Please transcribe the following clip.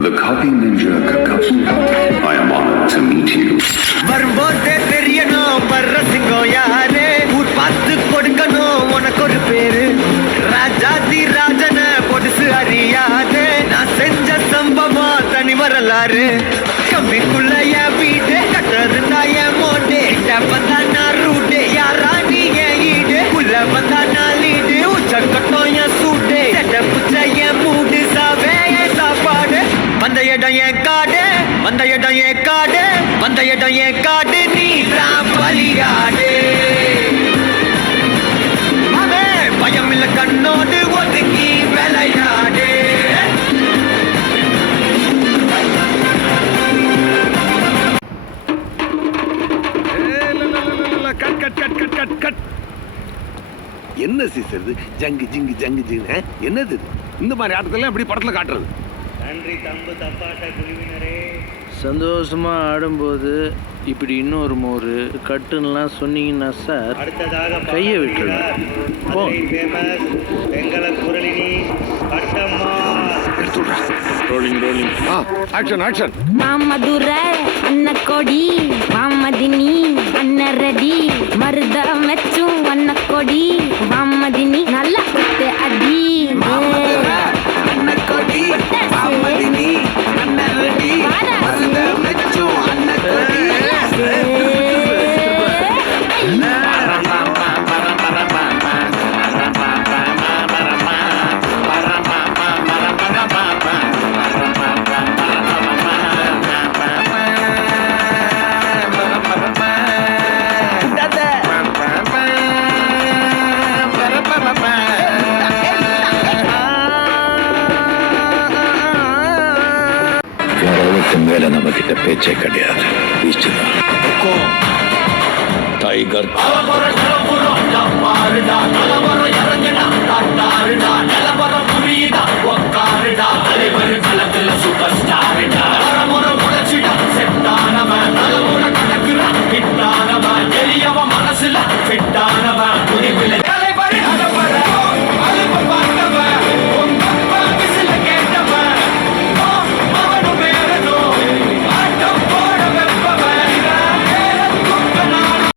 The Copy Ninja Kakatsu. I am honored to meet you. வரும்போதே தெரியணும் வர்ற சிங்கம் யாரு ஊர் பார்த்து கொடுக்கணும் உனக்கு ஒரு பேரு ராஜாதி ராஜன பொடுசு அறியாது நான் செஞ்ச சம்பவம் தனி வரலாறு கம்பிக்குள்ள என் வீடு கட்டுறதுனா என் மோட்டே வந்தா நான் ரூட்டே யாரா நீ என் ஈடு உள்ள வந்தா நான் லீடு உச்ச கட்டம் என் சூட்டே புச்ச என் மூடு சாவே என் சாப்பாடு வந்த இடம் என் காடு வந்த இடம் என் காடு வந்த இடம் என் காடு நீ தான் பலியாடு மாமே பயம் இல்ல கண்ணோடு ஒதுக்கி விளையாடு என்ன சீசது ஜங்கு ஜிங்கு ஜங்கு ஜிங்கு என்னது இந்த மாதிரி ஆட்டத்தெல்லாம் எப்படி படத்துல காட்டுறது? நன்றி தம்பு தப்பாட்ட குழுவினரே. சந்தோஷமா ஆடும்போது இப்படி இன்னொரு மோரு கட்டுன்னெலாம் சொன்னீங்கன்னா சார் கையை விட்டுருவேன். வெங்கல குரலினி கட்டம்மா ரோலிங் ரோலிங் ஆக்ஷன் ஆக்ஷன். மாமதுர அன்ன கொடி மாமதினி அன்ன ரெடி மருத மெச்சும் அன்ன கொடி மாமதினி நல்ல குத்து அடி அன்ன கொடி மாமதினி அன்ன ரெடி மருத மெச்சும் அன்ன கொடி மேல நம்ம கிட்ட பேச்சே கிடையாது. டைகர்